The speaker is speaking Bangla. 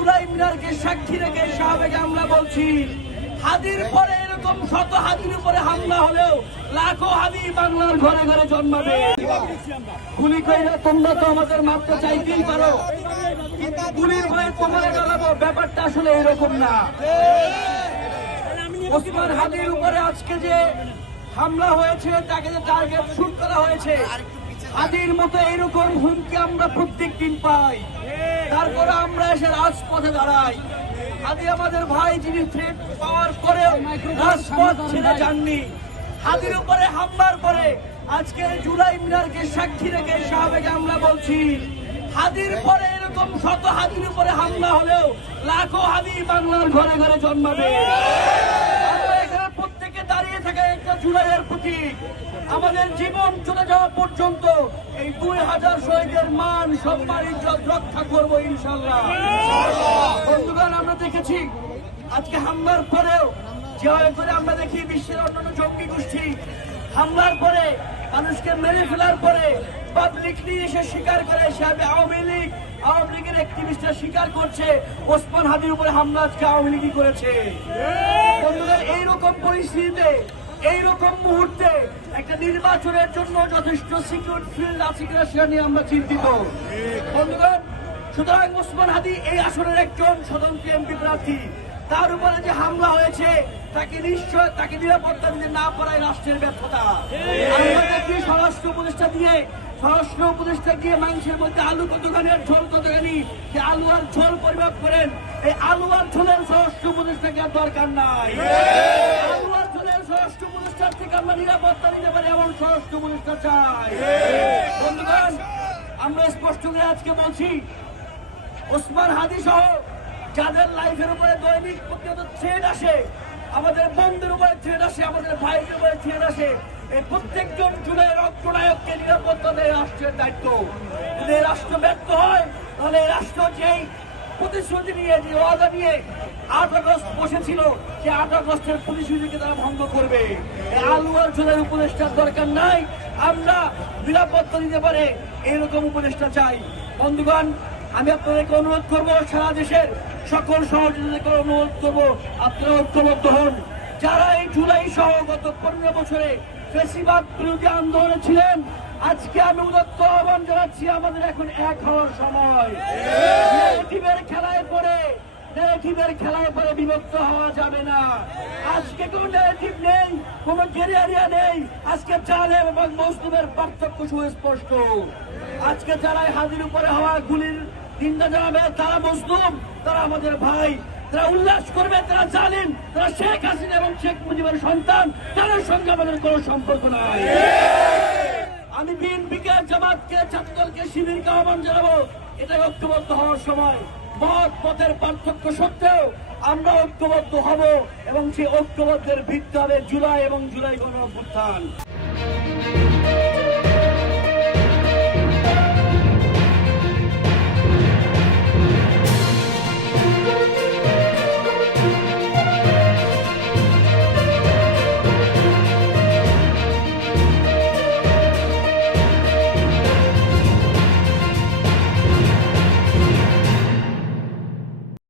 জুলাই মিনারকে সাক্ষী রেখে সাবেক আমরা বলছি, হাদির পরে এরকম শত হাদির উপরে হামলা হলেও লাখো হাদি বাংলার ঘরে ঘরে জন্মাবে। গুলি কইরা তোমরা তো আমাদের মারতে চাইতেই পারো, কিন্তু গুলির ভয়ে তোমরা দাঁড়াবো, ব্যাপারটা আসলে এরকম না। ওসমান হাদির উপরে আজকে যে হামলা হয়েছে, তাকে যে টার্গেট শুট করা হয়েছে, হাদির মতো এরকম হুমকি আমরা প্রত্যেক দিন পাই, তারপরে আমরা এসে রাজপথে দাঁড়াই। হাদি আমাদের ভাই, যিনি থ্রেট পাওয়ার পরেও রাজপথ ছেড়ে যাননি। হাদির উপরে হামলার পরে আজকে জুলাই মিনারকে সাক্ষী রেখে সাবেক আমরা বলছি, হাদির পরে এরকম শত হাদির উপরে হামলা হলেও লাখো হাদি বাংলার ঘরে ঘরে জন্মাবে। আমরা এখানে প্রত্যেকে দাঁড়িয়ে থাকা একটা জুলাইয়ের প্রতীক। আমাদের জীবন চলে যাওয়া পর্যন্ত এই 2000 শহীদের মান সম্মান ইজ্জত রক্ষা করবো ইনশাল্লাহ। বন্ধুগণ, আমরা দেখেছি আজকে হামলার পরেও যেভাবে করে আমরা দেখি বিশ্বের অন্যান্য জঙ্গি গোষ্ঠী হামলার পরে মানুষকে মেরে ফেলার পরে পাবলিকলি এসে স্বীকার করে, আওয়ামী লীগের অ্যাক্টিভিস্টরা স্বীকার করছে ওসমান হাদির উপরে হামলা আজকে আওয়ামী লীগই করেছে। বন্ধুগণ, এইরকম পরিস্থিতিতে, এইরকম মুহূর্তে একটা নির্বাচনের জন্য যথেষ্ট সিকিউর ফিল্ড আছে কিনা সেটা নিয়ে আমরা চিন্তিত। বন্ধুগণ, সুতরাং ওসমান হাদি এই আসনের একজন স্বতন্ত্র এমপি প্রার্থী, তার উপরে যে হামলা হয়েছে তাকে নিরাপত্তা দিতে না পারায় রাষ্ট্রের ব্যর্থতা। আমরা দেখি স্বরাষ্ট্র উপদেষ্টা গিয়ে মানুষের মধ্যে আলু কতখানি আর ঝোল কতখানি, আলু আর ঝোল পরিমাপ করেন। এই আলু আর ঝোলের স্বরাষ্ট্র উপদেষ্টাকে আর দরকার নাই। আলু আর ঝোলের স্বরাষ্ট্র উপদেষ্টার থেকে আমরা নিরাপত্তা নিতে পারি এমন স্বরাষ্ট্র উপদেষ্টা চাই। বন্ধুগণ, আমরা স্পষ্ট করে আজকে বলছি, ওসমান হাদি সহ যাদের লাইফের উপরে দৈনিক প্রতিনিয়ত থ্রেট আসে, আমাদের বন্ধুর উপরে থ্রেট আসে, আমাদের ভাইদের উপরে থ্রেট আসে, এই প্রত্যেকজন জুলাই রক্তনায়ককে নিরাপত্তা দেয় রাষ্ট্রের দায়িত্ব। যদি রাষ্ট্র ব্যর্থ হয়, তাহলে এই রাষ্ট্র যেই প্রতিশ্রুতি নিয়ে, যে ওয়াদা নিয়ে 8 আগস্ট বসেছিল, সে 8 আগস্টের প্রতিশ্রুতিকে তারা ভঙ্গ করবে। এই আলু আর ঝোলের উপদেষ্টার দরকার নাই, আমরা নিরাপত্তা দিতে পারে এইরকম উপদেষ্টা চাই। বন্ধুগণ, আমি আপনাদেরকে অনুরোধ করবো, সারা দেশের সকল সহযোগীদেরকে অনুরোধ করবো, আপনারা ঐক্যবদ্ধ হন। যারা এই জুলাই সহ গত 15 বছরে ফ্যাসিবাদ বিরোধী আন্দোলনে ছিলেন, আজকে আমি উদাত্ত আহ্বান জানাচ্ছি, আমাদের এখন এক হওয়ার সময়। ন্যারেটিভের খেলায় পরে বিভক্ত হওয়া যাবে না। আজকে কোন ন্যারেটিভ নেই, কোন গেরিয়ারিয়া নেই। আজকে জালেম এবং মুসলিমের পার্থক্য সুস্পষ্ট। আজকে যারা হাদির উপরে হওয়া গুলির নিন্দা জানাবে, তারা মুসলিম, তারা আমাদের ভাই। তারা উল্লাস করবে, তারা জালেম, তারা শেখ হাসিনা এবং শেখ মুজিবের সন্তান, তাদের সঙ্গে আমাদের কোনো সম্পর্ক নাই। আমি বিএনপিকে, জামাতকে, ছাত্রদলকে, শিবিরকে আহ্বান জানাবো, এটাই ঐক্যবদ্ধ হওয়ার সময়। পথের পার্থক্য সত্ত্বেও আমরা ঐক্যবদ্ধ হব, এবং সেই ঐক্যবদ্ধের ভিত্তি হবে জুলাই এবং জুলাই গণ অভ্যুত্থান।